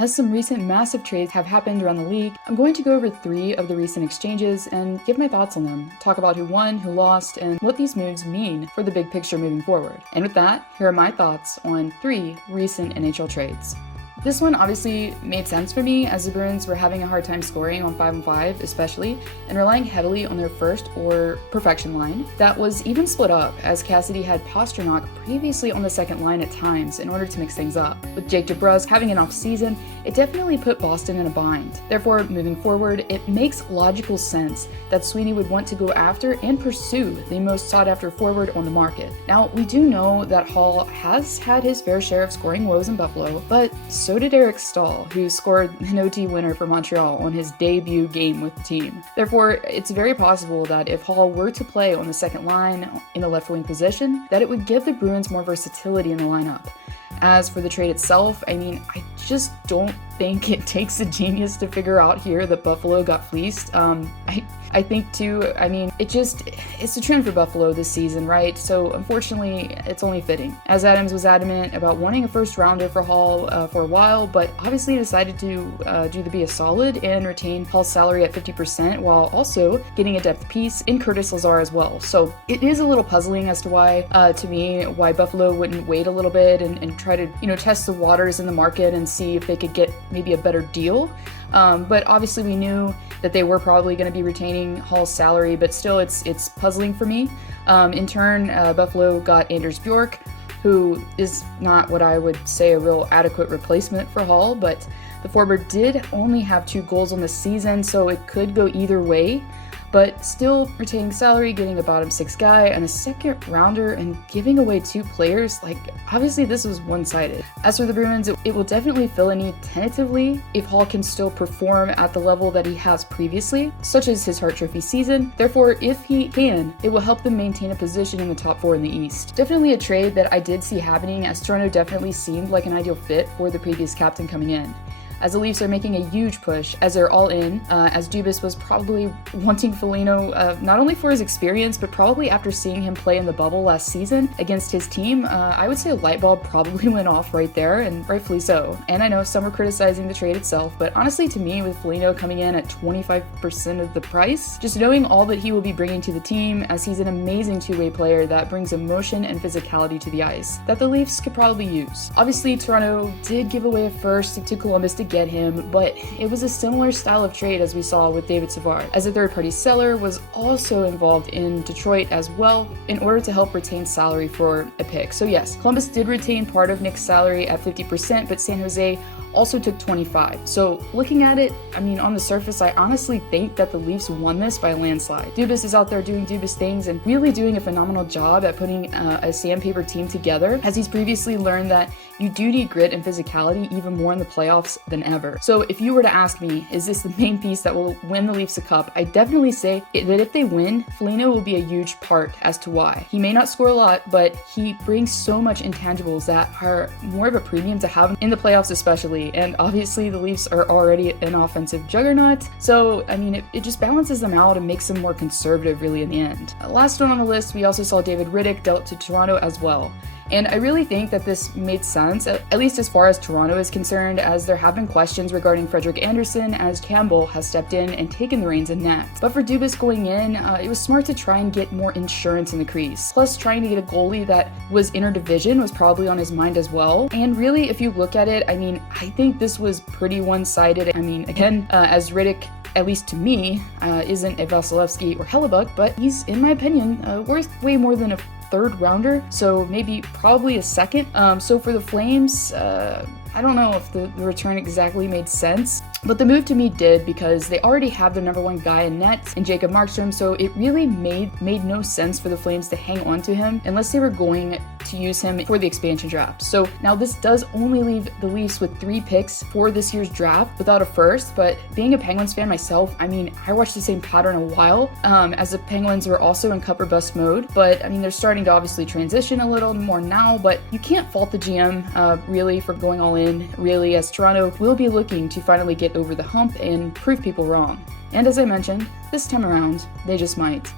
As some recent massive trades have happened around the league, I'm going to go over 3 of the recent exchanges and give my thoughts on them, talk about who won, who lost, and what these moves mean for the big picture moving forward. And with that, here are my thoughts on 3 recent NHL trades. This one obviously made sense for me, as the Bruins were having a hard time scoring on 5-on-5 especially, and relying heavily on their first or perfection line. That was even split up, as Cassidy had Pastrnak previously on the second line at times in order to mix things up. With Jake DeBrusk having an off season, it definitely put Boston in a bind. Therefore, moving forward, it makes logical sense that Sweeney would want to go after and pursue the most sought after forward on the market. Now, we do know that Hall has had his fair share of scoring woes in Buffalo, but so did Eric Stahl, who scored an OT winner for Montreal on his debut game with the team. Therefore, it's very possible that if Hall were to play on the second line in the left wing position, that it would give the Bruins more versatility in the lineup. As for the trade itself, I just don't think it takes a genius to figure out here that Buffalo got fleeced. I think too, it's a trend for Buffalo this season, right? So unfortunately, it's only fitting. As Adams was adamant about wanting a first rounder for Hall for a while, but obviously decided to be a solid and retain Hall's salary at 50% while also getting a depth piece in Curtis Lazar as well. So it is a little puzzling as to why Buffalo wouldn't wait a little bit and try to, test the waters in the market and see if they could get maybe a better deal. But obviously we knew that they were probably going to be retaining Hall's salary, but still it's puzzling for me. In turn, Buffalo got Anders Bjork, who is not what I would say a real adequate replacement for Hall, but the forward did only have 2 goals on the season, so it could go either way. But still retaining salary, getting a bottom 6 guy and a second rounder, and giving away 2 players, obviously this was one-sided. As for the Bruins, it will definitely fill a need tentatively if Hall can still perform at the level that he has previously, such as his Hart Trophy season. Therefore, if he can, it will help them maintain a position in the top 4 in the East. Definitely a trade that I did see happening, as Toronto definitely seemed like an ideal fit for the previous captain coming in, as the Leafs are making a huge push as they're all in, as Dubas was probably wanting Foligno not only for his experience, but probably after seeing him play in the bubble last season against his team. I would say a light bulb probably went off right there, and rightfully so. And I know some were criticizing the trade itself, but honestly to me, with Foligno coming in at 25% of the price, just knowing all that he will be bringing to the team, as he's an amazing two-way player that brings emotion and physicality to the ice, that the Leafs could probably use. Obviously, Toronto did give away a first to Columbus to get him, but it was a similar style of trade as we saw with David Savard, as a third-party seller was also involved in Detroit as well in order to help retain salary for a pick. So yes, Columbus did retain part of Nick's salary at 50%, but San Jose also took 25. So looking at it, on the surface, I honestly think that the Leafs won this by a landslide. Dubas is out there doing Dubas things and really doing a phenomenal job at putting a sandpaper team together, as he's previously learned that you do need grit and physicality even more in the playoffs than ever. So if you were to ask me, is this the main piece that will win the Leafs a cup, I definitely say that if they win, Foligno will be a huge part as to why. He may not score a lot, but he brings so much intangibles that are more of a premium to have in the playoffs especially. And obviously the Leafs are already an offensive juggernaut, so it just balances them out and makes them more conservative really in the end. Last one on the list, we also saw David Rittich dealt to Toronto as well. And I really think that this made sense, at least as far as Toronto is concerned, as there have been questions regarding Frederik Andersen, as Campbell has stepped in and taken the reins in net. But for Dubas going in, it was smart to try and get more insurance in the crease. Plus, trying to get a goalie that was interdivision was probably on his mind as well. And really, if you look at it, I think this was pretty one-sided. Again, as Rittich, at least to me, isn't a Vasilevsky or Hellebuck, but he's, in my opinion, worth way more than a third rounder, so probably a second. So for the Flames, I don't know if the return exactly made sense, but the move to me did, because they already have their number 1 guy in net in Jacob Markstrom, so it really made no sense for the Flames to hang on to him unless they were going to use him for the expansion draft. So now this does only leave the Leafs with 3 picks for this year's draft without a first, but being a Penguins fan myself, I watched the same pattern a while, as the Penguins were also in cup or bust mode, but they're starting to obviously transition a little more now, but you can't fault the GM really for going all in, really, as Toronto will be looking to finally get over the hump and prove people wrong. And as I mentioned, this time around, they just might.